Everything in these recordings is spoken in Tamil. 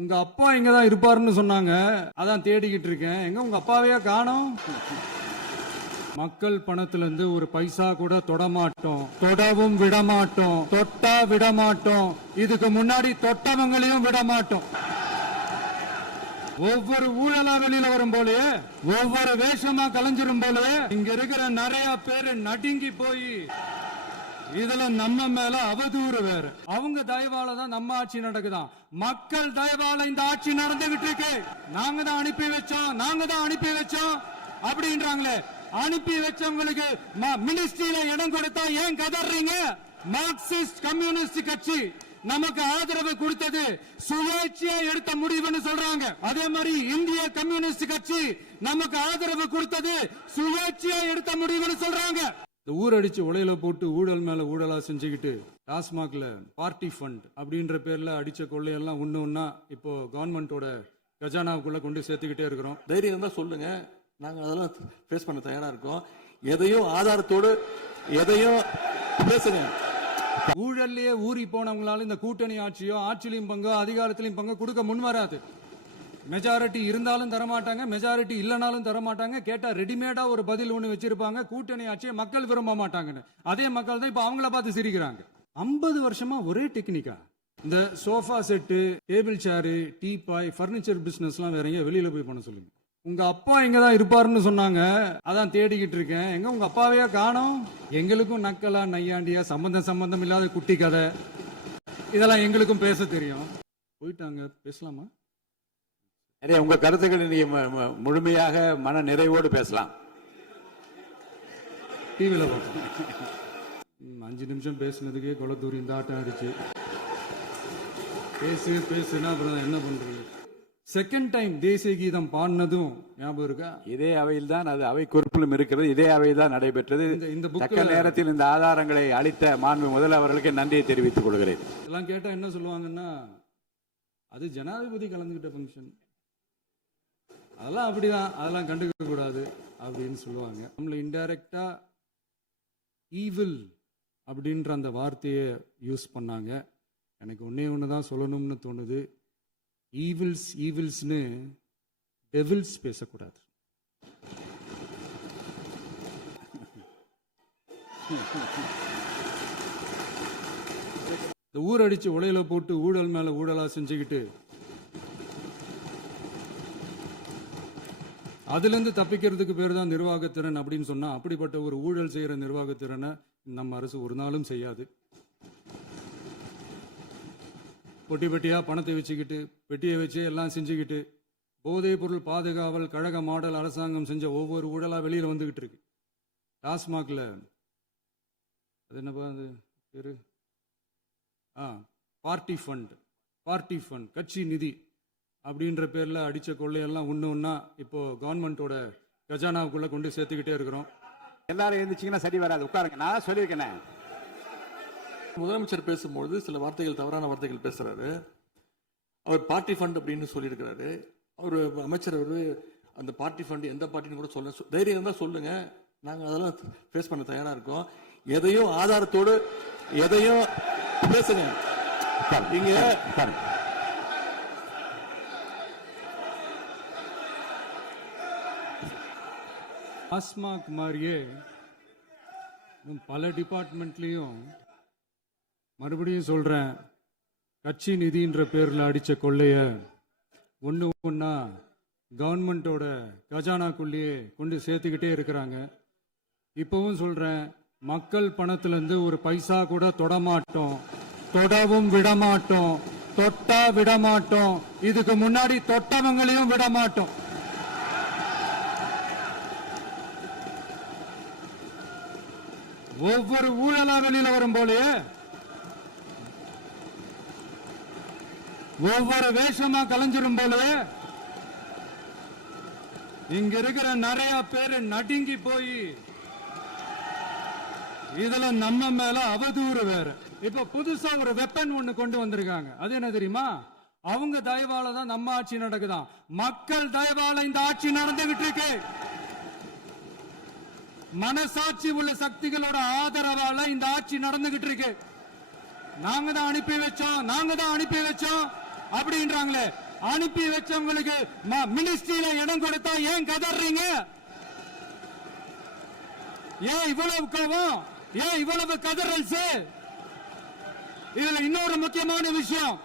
உங்க அப்பா இங்கதான் இருப்பாருன்னு சொன்னாங்க, அதான் தேடிக்கிட்டு இருக்கேன். எங்க உங்க அப்பாவையா காணோம்? மக்கள் பணத்துல இருந்து ஒரு பைசா கூட தொடமாட்டோம், தொடவும் விடமாட்டோம், தொட்டா விடமாட்டோம், இதுக்கு முன்னாடி தொட்டவங்களையும் விடமாட்டோம். ஒவ்வொரு ஊழலா வெளியில வரும் போலே, ஒவ்வொரு வேஷமா கலைஞ்சிரும் போலே, இங்க இருக்கிற நிறைய பேரு நடுங்கி போய் இதுல நம்ம மேல அவதூறு வேற. அவங்க தயவால தான் நம்ம ஆட்சி நடக்குதான். மக்கள் தயவால இந்த ஆட்சி நடந்துகிட்டு இருக்கு. நாங்க தான் அனுப்பி வச்சோம், நாங்க தான் அனுப்பி வச்சோம் அப்படின்றாங்களே. அனுப்பி வச்சவங்களுக்கு மினிஸ்ட்ரியில இடம் கொடுத்தா ஏன் கதறீங்க? மார்க்சிஸ்ட் கம்யூனிஸ்ட் கட்சி நமக்கு ஆதரவு கொடுத்தது சுயேட்சையா எடுத்த முடிவுன்னு சொல்றாங்க. அதே மாதிரி இந்திய கம்யூனிஸ்ட் கட்சி நமக்கு ஆதரவு கொடுத்தது சுயேட்சையா எடுத்த முடிவுன்னு சொல்றாங்க. இந்த ஊரடிச்சு உலையில போட்டு ஊழல் மேல ஊழலா செஞ்சுக்கிட்டு டாஸ்மாக்ல பார்ட்டி ஃபண்ட் அப்படின்ற பேர்ல அடிச்ச கொள்ளையெல்லாம் ஒண்ணு ஒன்னா இப்போ கவர்மெண்டோட கஜானாவுக்குள்ள கொண்டு சேர்த்துக்கிட்டே இருக்கிறோம். தைரியம் இருந்தா சொல்லுங்க, நாங்க அதெல்லாம் ஃபேஸ் பண்ண தயாரா இருக்கோம். எதையும் ஆதாரத்தோடு எதையும் பேசுங்க. ஊழல்லையே ஊறி போனவங்களால இந்த கூட்டணி ஆட்சியோ ஆட்சியிலையும் பங்கு அதிகாரத்திலையும் பங்கு கொடுக்க முன் வராது. மெஜாரிட்டி இருந்தாலும் தரமாட்டாங்க, மெஜாரிட்டி இல்லைனாலும் தரமாட்டாங்க. கேட்டா ரெடிமேடா ஒரு பதில் ஒண்ணு வச்சிருப்பாங்க, கூட்டணி ஆட்சியை மக்கள் விரும்ப மாட்டாங்கன்னு. அதே மக்கள் தான் இப்ப அவங்கள பார்த்து சிரிக்கிறாங்க. 50 வருஷமா ஒரே டெக்னிக்கா இந்த sofa set, table chair, teapoy, furniture business எல்லாம் வேற எங்க வெளியில போய் பண்ண சொல்லுங்க. உங்க அப்பா இங்கதான் இருப்பாருன்னு சொன்னாங்க, அதான் தேடிக்கிட்டு இருக்கேன். எங்க உங்க அப்பாவையா காணோம்? எங்களுக்கும் நக்கலா நையாண்டியா சம்பந்தம் இல்லாத குட்டி கதை இதெல்லாம் எங்களுக்கும் பேச தெரியும். போயிட்டாங்க, பேசலாமா? உங்க கருத்துக்களை நீங்க முழுமையாக மன நிறைவோடு பேசலாம். டிவியில பார்த்தோம். 5 நிமிஷம் பேசுனதுக்கே கொலத்தூரி இந்த ஆட்டம் அடிச்சு பேசுனா அப்புறம் என்ன பண்றது? செகண்ட் டைம் தேசிய கீதம் பாடினதும் ஞாபகம் இருக்கா? இதே அவையில் தான் அது அவை குறிப்பிலும் இருக்கிறது. இதே அவையில் தான் நடைபெற்றது. இந்த தக்க நேரத்தில் இந்த ஆதாரங்களை அளித்த மாண்பு முதல் அவர்களுக்கு நன்றியை தெரிவித்துக் கொள்கிறேன். இதெல்லாம் கேட்டா என்ன சொல்லுவாங்கன்னா, அது ஜனாதிபதி கலந்துகிட்ட பங்கன், அதெல்லாம் அப்படிதான், அதெல்லாம் கண்டுக்க கூடாது அப்படின்னு சொல்லுவாங்க. நம்மள இன்டைரக்டா ஈவில் அப்படின்ற அந்த வார்த்தையை யூஸ் பண்ணாங்க. எனக்கு ஒண்ணுதான் சொல்லணும்னு தோணுது. ஈவில்ஸ்னு டெவில்ஸ் பேசக்கூடாது. இந்த ஊரடிச்சு உலையில போட்டு ஊழல் மேல ஊழலா செஞ்சுக்கிட்டு அதுல இருந்து தப்பிக்கிறதுக்கு பேர் தான் நிர்வாகத்திறன் அப்படின்னு சொன்னா, அப்படிப்பட்ட ஒரு ஊழல் செய்யற நிர்வாகத்திறனை நம்ம அரசு ஒரு நாளும் செய்யாது. பொட்டி பெட்டியா பணத்தை வச்சுக்கிட்டு, பெட்டியை வச்சு எல்லாம் செஞ்சுக்கிட்டு, போதைப் பொருள் பாதுகாவல் கழக மாடல் அரசாங்கம் செஞ்ச ஒவ்வொரு ஊழலா வெளியில வந்துகிட்டு இருக்கு. டாஸ்மாக்ல அது என்னப்பா அது பேரு, பார்ட்டி ஃபண்ட் கட்சி நிதி அப்படின்ற பேர்ல அடிச்ச கொள்ளையெல்லாம் ஒண்ணு ஒன்னா இப்போ கவர்மெண்டோட கஜானாவுக்குள்ள கொண்டு சேர்த்துக்கிட்டே இருக்கிறோம். எல்லாரும் எழுந்துச்சிங்கன்னா சரி வராது, உட்காருங்க. நான் சொல்லியிருக்கேன். முதலமைச்சர் பேசும்போது சில வார்த்தைகள், தவறான வார்த்தைகள் பேசுறாரு. அவர் பார்ட்டி ஃபண்ட் அப்படின்னு சொல்லியிருக்கிறாரு. அவர் அமைச்சர் அந்த பார்ட்டி ஃபண்ட் எந்த பார்ட்டின்னு கூட சொல்ல. தைரியம் இருந்தா சொல்லுங்க, நாங்க அதெல்லாம் ஃபேஸ் பண்ண தயாரா இருக்கோம். எதையும் ஆதாரத்தோடு எதையும் பேசுங்க. இங்க டாஸ்மாக் மாதிரியே பல டிபார்ட்மெண்ட்லயும், மறுபடியும் சொல்றேன், கட்சி நிதின்ற பேர்ல அடிச்ச கொள்ளைய ஒண்ணு ஒன்னா கவர்மெண்டோட கஜானாக்குள்ளேயே கொண்டு சேர்த்துக்கிட்டே இருக்கிறாங்க. இப்பவும் சொல்றேன், மக்கள் பணத்துல இருந்து ஒரு பைசா கூட தொடமாட்டோம், தொடவும் விடமாட்டோம், தொட்டா விடமாட்டோம், இதுக்கு முன்னாடி தொட்டவங்களையும் விடமாட்டோம். ஒவ்வொரு ஊழலா வெளியில வரும் போலே, ஒவ்வொரு வேஷமா கலைஞ்சிரும் போலே, இங்க இருக்கிற நிறைய பேரு நடுங்கி போய் இதுல நம்ம மேல அவதூறு வேற. இப்ப புதுசா ஒரு வெப்பன் ஒண்ணு கொண்டு வந்திருக்காங்க. அது என்ன தெரியுமா? அவங்க தயவால தான் நம்ம ஆட்சி நடக்குதான். மக்கள் தயவால இந்த ஆட்சி நடந்துகிட்டு இருக்கு. மனசாட்சி உள்ள சக்திகளோட ஆதரவால இந்த ஆட்சி நடந்துகிட்டு இருக்கு. நாங்க தான் அனுப்பி வச்சோம் அப்படின்றாங்களே. அனுப்பி வச்சவங்களுக்கு மினிஸ்ட்ரியில இடம் கொடுத்தா ஏன் கதறீங்க? ஏன் இவ்வளவு கோபம்? ஏன் இவ்வளவு கதறல்ஸ்? இதுல இன்னொரு முக்கியமான விஷயம்,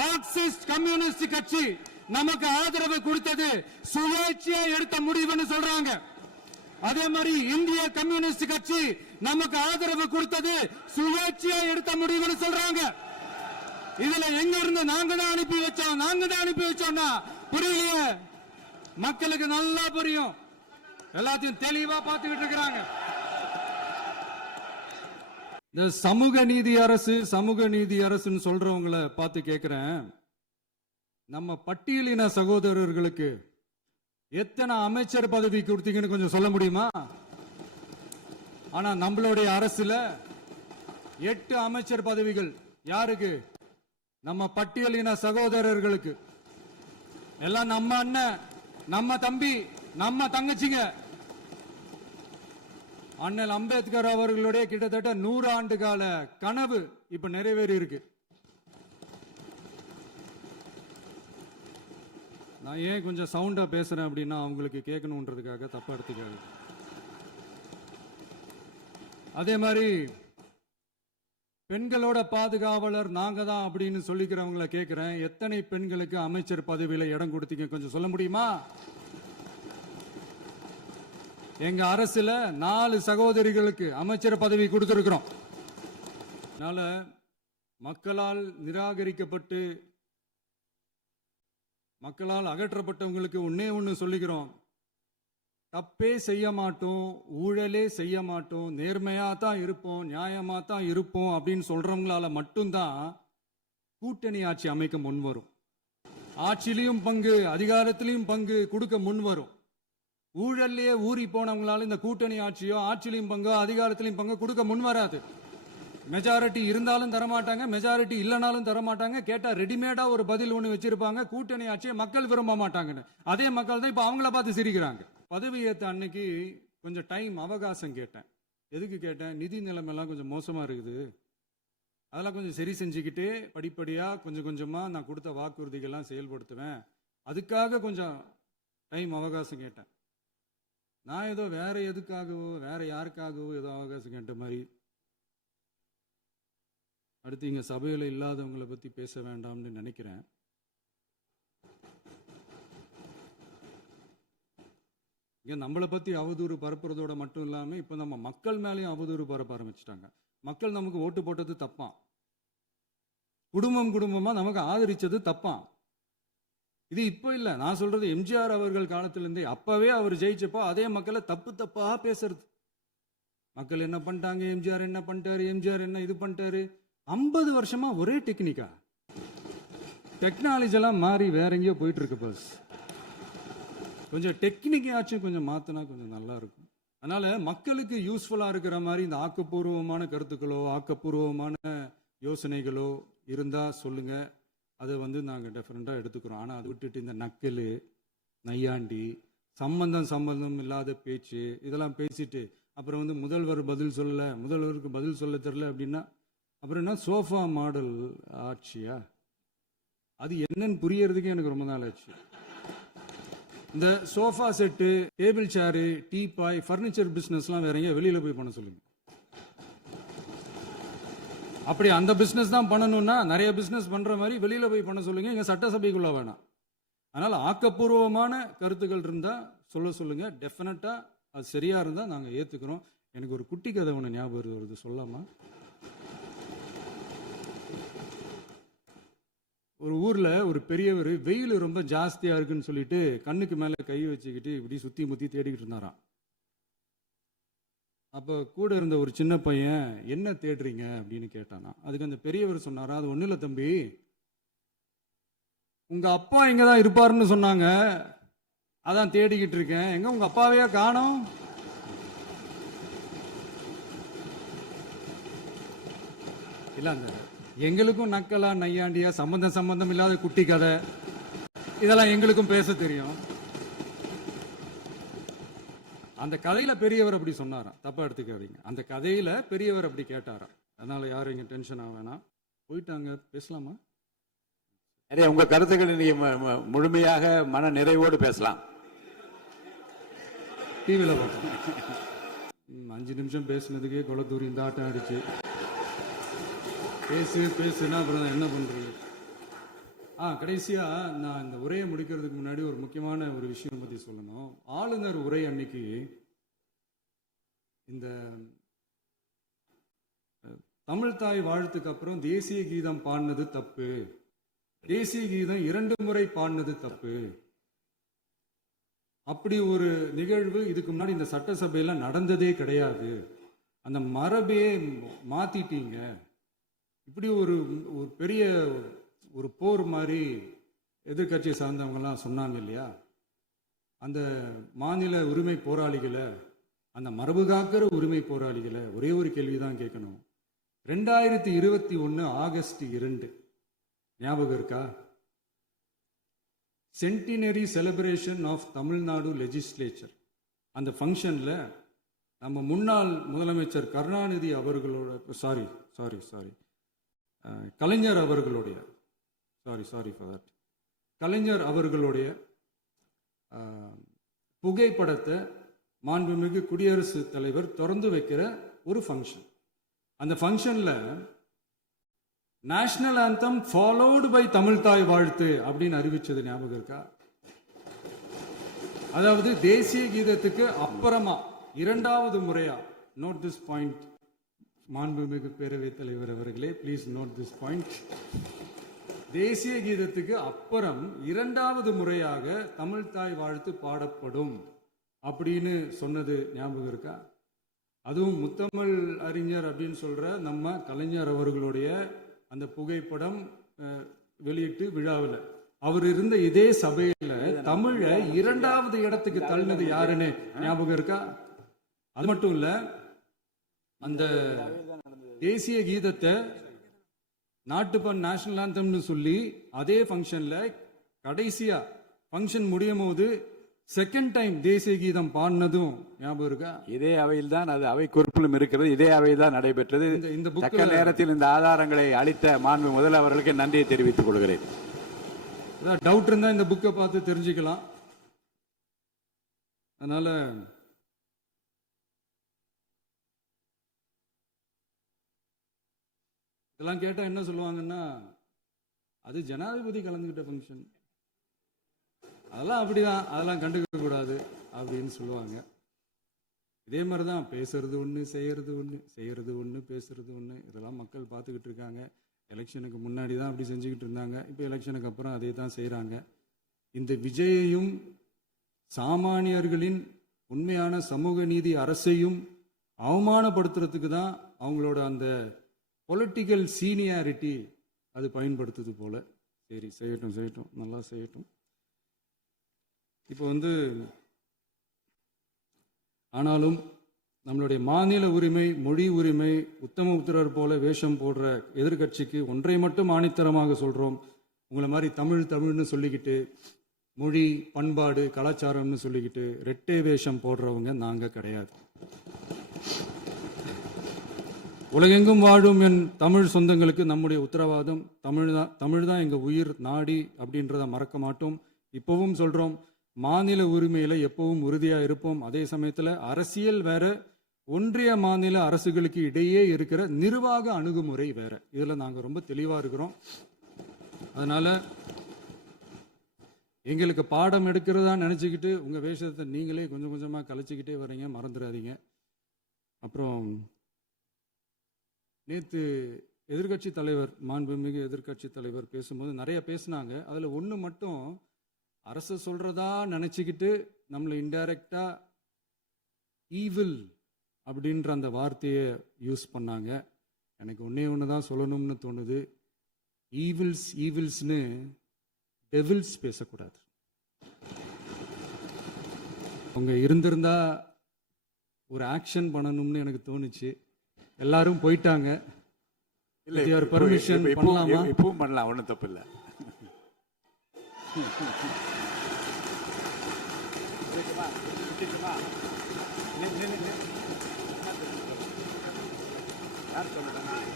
மார்க்சிஸ்ட் கம்யூனிஸ்ட் கட்சி நமக்கு ஆதரவு கொடுத்தது சுயேட்சையா எடுத்த முடிவுன்னு சொல்றாங்க. அதே மாதிரி இந்திய கம்யூனிஸ்ட் கட்சி நமக்கு ஆதரவு கொடுத்தது சுயேட்சையா எடுத்த முடிவுன்னு சொல்றாங்க. இதுல எங்க இருந்து நாங்க தான் அனுப்பி வச்சோம்னா புரியலையே. மக்களுக்கு நல்லா புரியும், எல்லாத்தையும் தெளிவா பார்த்துக்கிட்டு இருக்கிறாங்க. இந்த சமூக நீதி அரசுன்னு சொல்றவங்களை பார்த்து கேட்கிறேன், நம்ம பட்டியலின சகோதரர்களுக்கு எத்தனை அமைச்சர் பதவி கொடுத்தீங்கன்னு கொஞ்சம் சொல்ல முடியுமா? ஆனா நம்மளுடைய அரசுல 8 அமைச்சர் பதவிகள் யாருக்கு? நம்ம பட்டியலின சகோதரர்களுக்கு. எல்லாம் நம்ம அண்ணன், நம்ம தம்பி, நம்ம தங்கச்சிங்க. அண்ணல் அம்பேத்கர் அவர்களுடைய கிட்டத்தட்ட 100 ஆண்டு கால கனவு இப்ப நிறைவேறி இருக்கு. நான் ஏன் கொஞ்சம் சவுண்டா பேசுறேன் அப்படின்னா அவங்களுக்கு கேட்கணுன்றதுக்காக, தப்பா எடுத்துக்காது. அதே மாதிரி பெண்களோட பாதுகாவலர் நாங்க தான் அப்படின்னு சொல்லிக்கிறவங்களை கேட்கிறேன், எத்தனை பெண்களுக்கு அமைச்சர் பதவியில இடம் கொடுத்தீங்க கொஞ்சம் சொல்ல முடியுமா? எங்க அரசுல 4 சகோதரிகளுக்கு அமைச்சர் பதவி கொடுத்திருக்கிறோம். அதனால மக்களால் நிராகரிக்கப்பட்டு மக்களால் அகற்றப்பட்டவங்களுக்கு ஒண்ணு சொல்லிக்கிறோம், தப்பே செய்ய மாட்டோம், ஊழலே செய்ய மாட்டோம், நேர்மையா தான் இருப்போம், நியாயமா தான் இருப்போம் அப்படின்னு சொல்றவங்களால மட்டும்தான் கூட்டணி ஆட்சி அமைக்க முன் வரும். ஆட்சியிலையும் பங்கு, அதிகாரத்திலையும் பங்கு கொடுக்க முன் வரும். ஊழல்லையே ஊறி போனவங்களால இந்த கூட்டணி ஆட்சியோ, ஆட்சியிலையும் பங்கோ, அதிகாரத்திலையும் பங்கு கொடுக்க முன் வராது. மெஜாரிட்டி இருந்தாலும் தரமாட்டாங்க, மெஜாரிட்டி இல்லைனாலும் தரமாட்டாங்க. கேட்டா ரெடிமேடா ஒரு பதில் ஒண்ணு வச்சிருப்பாங்க, கூட்டணி ஆட்சியை மக்கள் விரும்ப மாட்டாங்கன்னு. அதே மக்கள் தான் இப்ப அவங்கள பார்த்து சிரிக்கிறாங்க. பதவி ஏத்த அன்னைக்கு கொஞ்சம் டைம் அவகாசம் கேட்டேன். எதுக்கு கேட்டேன்? நிதி நிலைமைலாம் கொஞ்சம் மோசமா இருக்குது, அதெல்லாம் கொஞ்சம் சரி செஞ்சுக்கிட்டு படிப்படியா கொஞ்சம் கொஞ்சமா நான் கொடுத்த வாக்குறுதிகள்லாம் செயல்படுத்துவேன், அதுக்காக கொஞ்சம் டைம் அவகாசம் கேட்டேன். நான் ஏதோ வேற எதுக்காகவோ வேற யாருக்காகவோ ஏதோ அவகாசம் கேட்ட மாதிரி. அடுத்து இங்க சபையில இல்லாதவங்களை பத்தி பேச வேண்டாம்னு நினைக்கிறேன். இங்க நம்மளை பத்தி அவதூறு பரப்புறதோட மட்டும் இல்லாம இப்ப நம்ம மக்கள் மேலேயும் அவதூறு பரப்ப ஆரம்பிச்சிட்டாங்க. மக்கள் நமக்கு ஓட்டு போட்டது தப்பான், குடும்பமா நமக்கு ஆதரிச்சது தப்பான். இது இப்ப இல்ல, நான் சொல்றது எம்ஜிஆர் அவர்கள் காலத்திலிருந்தே. அப்பவே அவர் ஜெயிச்சப்போ அதே மக்களை தப்பா பேசுறது. மக்கள் என்ன பண்ணிட்டாங்க, எம்ஜிஆர் என்ன பண்ணிட்டாரு, எம்ஜிஆர் என்ன இது பண்ணிட்டாரு. 50 வருஷமா ஒரே டெக்னிக்கா, டெக்னாலஜி எல்லாம் மாறி வேற எங்கேயோ போயிட்டு இருக்கு. பஸ் கொஞ்சம் டெக்னிக் ஆச்சும் கொஞ்சம் மாத்தினா கொஞ்சம் நல்லா இருக்கும். அதனால மக்களுக்கு யூஸ்ஃபுல்லா இருக்கிற மாதிரி இந்த ஆக்கப்பூர்வமான கருத்துக்களோ ஆக்கப்பூர்வமான யோசனைகளோ இருந்தா சொல்லுங்க, அதை நாங்கள் டெஃபரெண்டாக எடுத்துக்கிறோம். ஆனால் அதை விட்டுட்டு இந்த நக்கல், நையாண்டி, சம்பந்தம் இல்லாத பேச்சு இதெல்லாம் பேசிட்டு அப்புறம் முதல்வர் பதில் சொல்லலை, முதல்வருக்கு பதில் சொல்ல தெரில அப்படின்னா அப்புறம் என்ன சோஃபா மாடல் ஆட்சியா? அது என்னன்னு புரியறதுக்கே எனக்கு ரொம்ப நாள் ஆச்சு. இந்த sofa set, table chair, teapoy, furniture பிஸ்னஸ்லாம் வேற எங்கேயா வெளியில் போய் பண்ண சொல்லுங்க. அப்படி அந்த பிசினஸ் தான் பண்ணணும்னா நிறைய பிசினஸ் பண்ற மாதிரி வெளியில போய் பண்ண சொல்லுங்க, இங்க சட்டசபைக்குள்ள வேணாம். அதனால ஆக்கப்பூர்வமான கருத்துக்கள் இருந்தா சொல்லுங்க, டெஃபினட்டா அது சரியா இருந்தா நாங்க ஏத்துக்கிறோம். எனக்கு ஒரு குட்டி கதை ஒண்ணு ஞாபகம் வருது, சொல்லாமா? ஒரு ஊர்ல ஒரு பெரியவர் வெயில் ரொம்ப ஜாஸ்தியா இருக்குன்னு சொல்லிட்டு கண்ணுக்கு மேல கை வச்சுக்கிட்டு இப்படி சுத்தி முத்தி தேடிக்கிட்டு இருந்தாராம். அப்ப கூட இருந்த ஒரு சின்ன பையன் என்ன தேடுறீங்க அப்படின்னு கேட்டானா. அதுக்கு அந்த பெரியவர் சொன்னாரா, அது ஒண்ணு இல்ல தம்பி, உங்க அப்பா இங்கதான் இருப்பாருன்னு சொன்னாங்க, அதான் தேடிக்கிட்டு இருக்கேன், எங்க உங்க அப்பாவையா காணோம்? இல்ல அந்த எங்களுக்கும் நக்கலா நையாண்டியா சம்பந்தம் இல்லாத குட்டி கதை இதெல்லாம் எங்களுக்கும் பேச தெரியும். அந்த கதையில பெரியவர் அப்படி சொன்னாராம், தப்பா எடுத்துக்காதீங்க. அந்த கதையில பெரியவர் அப்படி கேட்டாராம். அதனால யாரும் இங்க டென்ஷன் ஆக வேணாம். போயிட்டாங்க, பேசலாமா? நிறைய உங்க கருத்துக்களை நீங்க முழுமையாக மன நிறைவோடு பேசலாம். டிவியில் பார்த்தோம். 5 நிமிஷம் பேசுனதுக்கே கொளத்தூரி இந்த ஆட்டம் அடிச்சு பேசுனா அப்புறம் என்ன பண்றது? கடைசியா நான் இந்த உரையை முடிக்கிறதுக்கு முன்னாடி ஒரு முக்கியமான ஒரு விஷயம் பத்தி சொல்லணும். ஆளுநர் உரை அன்னைக்கு இந்த தமிழ் தாய் வாழ்த்துக்கு அப்புறம் தேசிய கீதம் பாடினது தப்பு, தேசிய கீதம் 2 முறை பாடினது தப்பு, அப்படி ஒரு நிகழ்வு இதுக்கு முன்னாடி இந்த சட்டசபையில நடந்ததே கிடையாது, அந்த மரபையே மாத்திட்டீங்க, இப்படி ஒரு பெரிய ஒரு போர் மாதிரி எதிர்கட்சியை சார்ந்தவங்கலாம் சொன்னாங்க இல்லையா? அந்த மாநில உரிமை போராளிகளை, அந்த மரபு காக்கிற உரிமை போராளிகளை ஒரே ஒரு கேள்விதான் கேட்கணும். 2021 ஆகஸ்ட் 2 ஞாபகம் இருக்கா? Centenary celebration of Tamil Nadu legislature. அந்த ஃபங்க்ஷன்ல நம்ம முன்னாள் முதலமைச்சர் கருணாநிதி அவர்களோட கலைஞர் அவர்களுடைய கலைஞர் அவர்களுடைய புகைப்படத்தை மாண்புமிகு குடியரசுத் தலைவர் திறந்து வைக்கிற ஒரு ஃபங்க்ஷன். அந்த ஃபங்க்ஷன்ல national anthem followed by Tamil Thai Vazhthu அப்படின்னு அறிவிச்சது ஞாபகம் இருக்கா? அதாவது தேசிய கீதத்துக்கு அப்புறமா 2வது முறையா, நோட் திஸ் பாயிண்ட் மாண்புமிகு பேரவைத் தலைவர் அவர்களே, ப்ளீஸ் நோட் திஸ் பாயிண்ட். தேசிய கீதத்துக்கு அப்புறம் 2வது முறையாக தமிழ் தாய் வாழ்த்து பாடப்படும் அப்படின்னு சொன்னது ஞாபகம் இருக்கா? அதுவும் முத்தமிழ் அறிஞர் அப்படின்னு சொல்ற நம்ம கலைஞர் அவர்களுடைய அந்த புகைப்படம் வெளியிட்டு விழாவில் அவர் இருந்த இதே சபையில தமிழை 2வது இடத்துக்கு தள்ளினது யாருன்னு ஞாபகம் இருக்கா? அது மட்டும் இல்ல, அந்த தேசிய கீதத்தை நாட்டுப்பண் நேஷனல் ஆந்தம்னு சொல்லி அதே ஃபங்க்ஷன்ல கடைசியா ஃபங்க்ஷன் முடியும் போது செகண்ட் டைம் தேசிய கீதம் பாடினதும் ஞாபகம் இருக்கா? இதே அவையில் தான், அது அவை குறிப்பிலும் இருக்கிறது, இதே அவையில் தான் நடைபெற்றது. இந்த தக்க நேரத்தில் இந்த ஆதாரங்களை அளித்த மாண்பு முதல் அவர்களுக்கு நன்றியை தெரிவித்துக் கொள்கிறேன். டவுட் இருந்தா இந்த புக்கை பார்த்து தெரிஞ்சுக்கலாம். அதனால இதெல்லாம் கேட்டா என்ன சொல்லுவாங்கன்னா, அது ஜனாதிபதி கலந்துகிட்ட ஃபங்க்ஷன், அதெல்லாம் அப்படிதான், அதெல்லாம் கண்டுக்க கூடாது அப்படின்னு சொல்லுவாங்க. இதே மாதிரிதான் பேசுறது ஒண்ணு, செய்யறது ஒண்ணு, பேசுறது ஒண்ணு. இதெல்லாம் மக்கள் பார்த்துக்கிட்டு இருக்காங்க. எலெக்ஷனுக்கு முன்னாடி தான் அப்படி செஞ்சுக்கிட்டு இருந்தாங்க, இப்போ எலெக்ஷனுக்கு அப்புறம் அதே தான் செய்யறாங்க. இந்த விஜயையும் சாமானியர்களின் உண்மையான சமூக நீதி அரசையும் அவமானப்படுத்துறதுக்கு தான் அவங்களோட அந்த பொலிட்டிக்கல் சீனியாரிட்டி அது பயன்படுத்துது போல. சரி, செய்யட்டும், நல்லா செய்யட்டும். இப்போ ஆனாலும் நம்மளுடைய மாநில உரிமை, மொழி உரிமை, உத்தம உத்தரர் போல வேஷம் போடுற எதிர்கட்சிக்கு ஒன்றை மட்டும் ஆணித்தரமாக சொல்றோம். உங்களை மாதிரி தமிழ்னு சொல்லிக்கிட்டு, மொழி, பண்பாடு, கலாச்சாரம்னு சொல்லிக்கிட்டு ரெட்டை வேஷம் போடுறவங்க நாங்க கிடையாது. உலகெங்கும் வாழும் என் தமிழ் சொந்தங்களுக்கு நம்முடைய உத்தரவாதம் தமிழ் தான் எங்க உயிர் நாடி அப்படின்றத மறக்க மாட்டோம். இப்பவும் சொல்றோம், மாநில உரிமையில எப்பவும் உறுதியா இருப்போம். அதே சமயத்துல அரசியல் வேற, ஒன்றிய மாநில அரசுகளுக்கு இடையே இருக்கிற நிர்வாக அணுகுமுறை வேற. இதுல நாங்க ரொம்ப தெளிவா இருக்கிறோம். அதனால எங்களுக்கு பாடம் எடுக்கிறதா நினைச்சுக்கிட்டு உங்க வேஷத்தை நீங்களே கொஞ்சம் கொஞ்சமா கலைச்சிக்கிட்டே வர்றீங்க, மறந்துடாதீங்க. அப்புறம் நேற்று எதிர்கட்சி தலைவர், மாண்புமிகு எதிர்கட்சி தலைவர் பேசும்போது நிறைய பேசினாங்க. அதுல ஒண்ணு மட்டும், அரசு சொல்றதா நினைச்சுக்கிட்டு நம்மளை இன்டைரக்டா ஈவில் அப்படின்ற அந்த வார்த்தையை யூஸ் பண்ணாங்க. எனக்கு ஒண்ணு தான் சொல்லணும்னு தோணுது. ஈவில்ஸ்னு டெவில்ஸ் பேசக்கூடாது. அவங்க இருந்திருந்தா ஒரு ஆக்ஷன் பண்ணணும்னு எனக்கு தோணுச்சு. எல்லாரும் போயிட்டாங்க. இல்ல, பர்மிஷன் பண்ணலாமா? இப்பவும் பண்ணலாம், ஒன்றும் தப்பு இல்லை. யார் சொல்றாங்க?